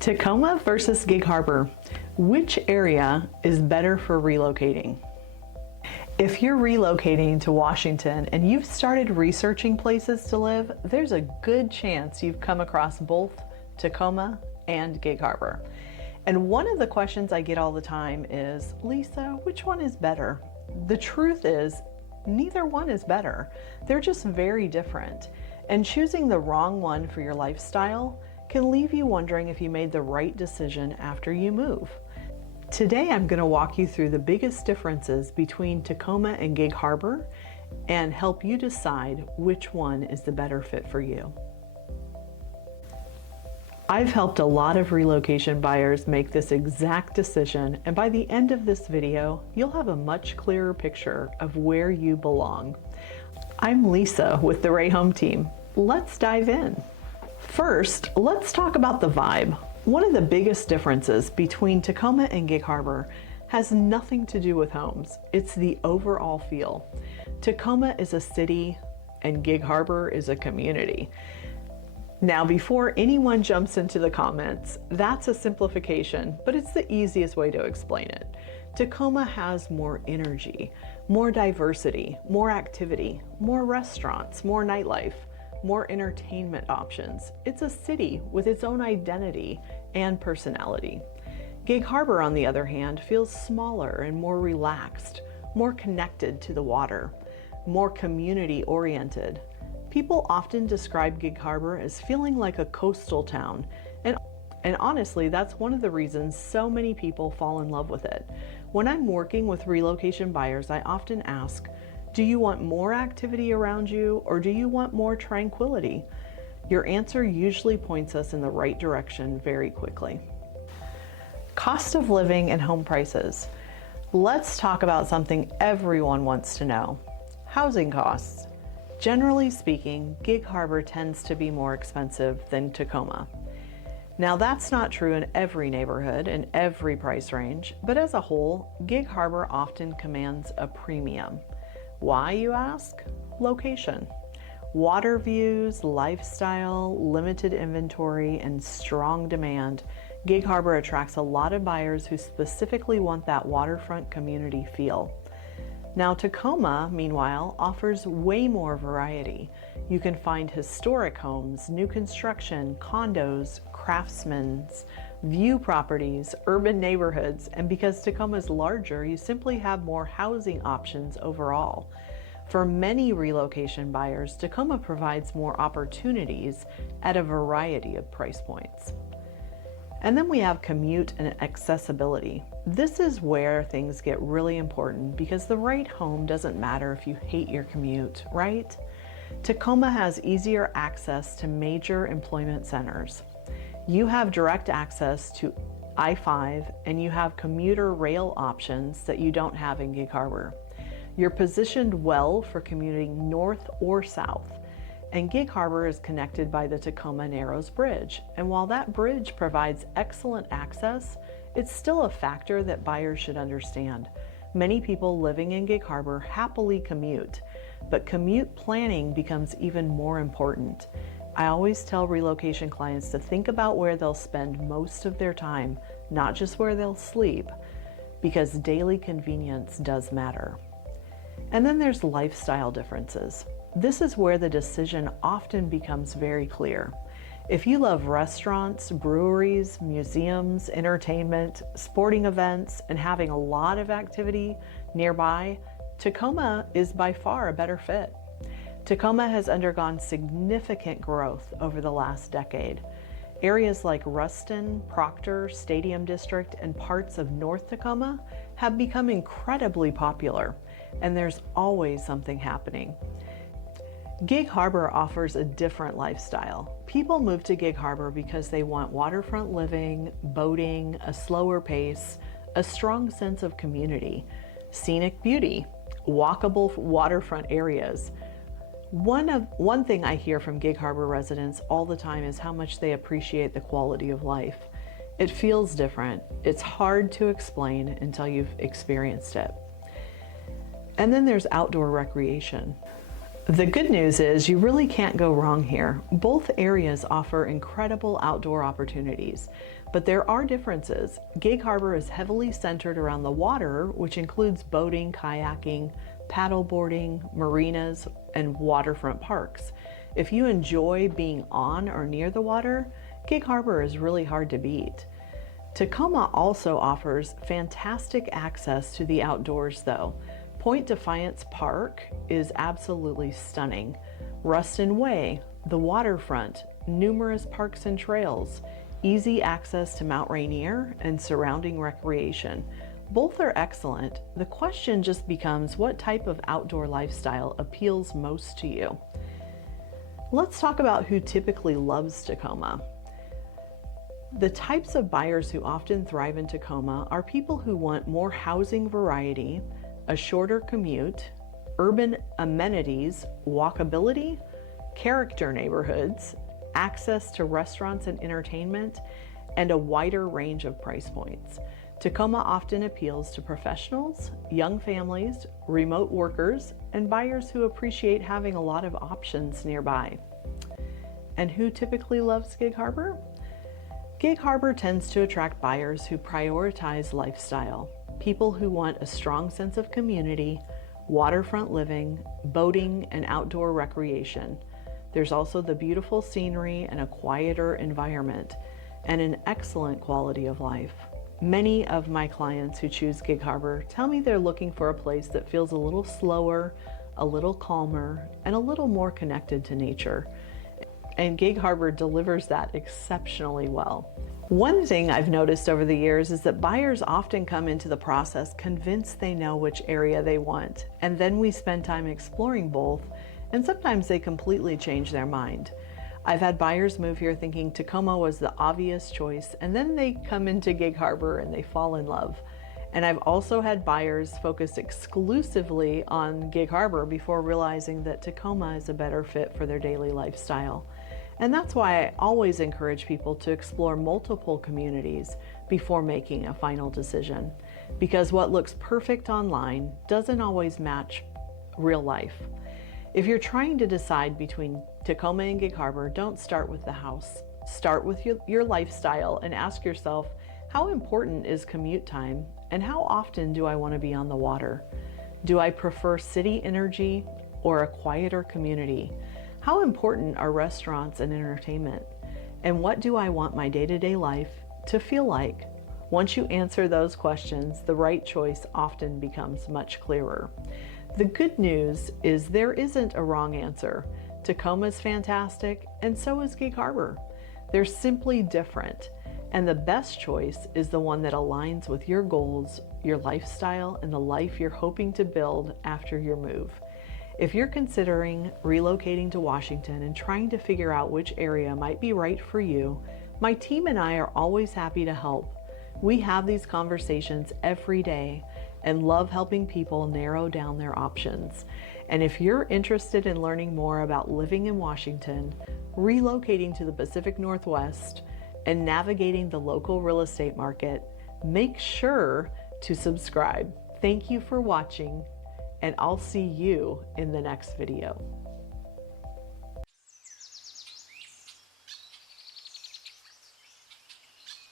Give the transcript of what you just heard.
Tacoma versus Gig Harbor. Which area is better for relocating? If you're relocating to Washington and you've started researching places to live, there's a good chance you've come across both Tacoma and Gig Harbor. And one of the questions I get all the time is, Lisa, which one is better? The truth is, neither one is better. They're just very different. And choosing the wrong one for your lifestyle can leave you wondering if you made the right decision after you move. Today I'm going to walk you through the biggest differences between Tacoma and Gig Harbor and help you decide which one is the better fit for you. I've helped a lot of relocation buyers make this exact decision, and by the end of this video, you'll have a much clearer picture of where you belong. I'm Lisa with the Wray Home Team. Let's dive in. First, let's talk about the vibe. One of the biggest differences between Tacoma and Gig Harbor has nothing to do with homes. It's the overall feel. Tacoma is a city and Gig Harbor is a community. Now, before anyone jumps into the comments, that's a simplification, but it's the easiest way to explain it. Tacoma has more energy, more diversity, more activity, more restaurants, more nightlife, more entertainment options. It's a city with its own identity and personality. Gig Harbor, on the other hand, feels smaller and more relaxed, more connected to the water, more community-oriented. People often describe Gig Harbor as feeling like a coastal town, and honestly, that's one of the reasons so many people fall in love with it. When I'm working with relocation buyers, I often ask, do you want more activity around you, or do you want more tranquility? Your answer usually points us in the right direction very quickly. Cost of living and home prices. Let's talk about something everyone wants to know. Housing costs. Generally speaking, Gig Harbor tends to be more expensive than Tacoma. Now, that's not true in every neighborhood and every price range, but as a whole, Gig Harbor often commands a premium. Why, you ask? Location. Water views, lifestyle, limited inventory, and strong demand. Gig Harbor attracts a lot of buyers who specifically want that waterfront community feel. Now, Tacoma, meanwhile, offers way more variety. You can find historic homes, new construction, condos, craftsmen's, view properties, urban neighborhoods, and because Tacoma is larger, you simply have more housing options overall. For many relocation buyers, Tacoma provides more opportunities at a variety of price points. And then we have commute and accessibility. This is where things get really important because the right home doesn't matter if you hate your commute, right? Tacoma has easier access to major employment centers. You have direct access to I-5 and you have commuter rail options that you don't have in Gig Harbor. You're positioned well for commuting north or south. And Gig Harbor is connected by the Tacoma Narrows Bridge. And while that bridge provides excellent access, it's still a factor that buyers should understand. Many people living in Gig Harbor happily commute, but commute planning becomes even more important. I always tell relocation clients to think about where they'll spend most of their time, not just where they'll sleep, because daily convenience does matter. And then there's lifestyle differences. This is where the decision often becomes very clear. If you love restaurants, breweries, museums, entertainment, sporting events, and having a lot of activity nearby, Tacoma is by far a better fit. Tacoma has undergone significant growth over the last decade. Areas like Ruston, Proctor, Stadium District, and parts of North Tacoma have become incredibly popular, and there's always something happening. Gig Harbor offers a different lifestyle. People move to Gig Harbor because they want waterfront living, boating, a slower pace, a strong sense of community, scenic beauty, walkable waterfront areas. One thing I hear from Gig Harbor residents all the time is how much they appreciate the quality of life. It feels different. It's hard to explain until you've experienced it. And then there's outdoor recreation. The good news is you really can't go wrong here. Both areas offer incredible outdoor opportunities, but there are differences. Gig Harbor is heavily centered around the water, which includes boating, kayaking, paddleboarding, marinas, and waterfront parks. If you enjoy being on or near the water, Gig Harbor is really hard to beat. Tacoma also offers fantastic access to the outdoors though. Point Defiance Park is absolutely stunning. Ruston Way, the waterfront, numerous parks and trails, easy access to Mount Rainier and surrounding recreation. Both are excellent. The question just becomes what type of outdoor lifestyle appeals most to you. Let's talk about who typically loves Tacoma. The types of buyers who often thrive in Tacoma are people who want more housing variety, a shorter commute, urban amenities, walkability, character neighborhoods, access to restaurants and entertainment, and a wider range of price points. Tacoma often appeals to professionals, young families, remote workers, and buyers who appreciate having a lot of options nearby. And who typically loves Gig Harbor? Gig Harbor tends to attract buyers who prioritize lifestyle, people who want a strong sense of community, waterfront living, boating, and outdoor recreation. There's also the beautiful scenery and a quieter environment, and an excellent quality of life. Many of my clients who choose Gig Harbor tell me they're looking for a place that feels a little slower, a little calmer, and a little more connected to nature. And Gig Harbor delivers that exceptionally well. One thing I've noticed over the years is that buyers often come into the process convinced they know which area they want, and then we spend time exploring both, and sometimes they completely change their mind. I've had buyers move here thinking Tacoma was the obvious choice, and then they come into Gig Harbor and they fall in love. And I've also had buyers focus exclusively on Gig Harbor before realizing that Tacoma is a better fit for their daily lifestyle. And that's why I always encourage people to explore multiple communities before making a final decision, because what looks perfect online doesn't always match real life. If you're trying to decide between Tacoma and Gig Harbor, don't start with the house. Start with your lifestyle and ask yourself, how important is commute time and how often do I want to be on the water? Do I prefer city energy or a quieter community? How important are restaurants and entertainment? And what do I want my day-to-day life to feel like? Once you answer those questions, the right choice often becomes much clearer. The good news is there isn't a wrong answer. Tacoma's fantastic, and so is Gig Harbor. They're simply different, and the best choice is the one that aligns with your goals, your lifestyle, and the life you're hoping to build after your move. If you're considering relocating to Washington and trying to figure out which area might be right for you, my team and I are always happy to help. We have these conversations every day and love helping people narrow down their options. And if you're interested in learning more about living in Washington, relocating to the Pacific Northwest, and navigating the local real estate market, make sure to subscribe. Thank you for watching, and I'll see you in the next video.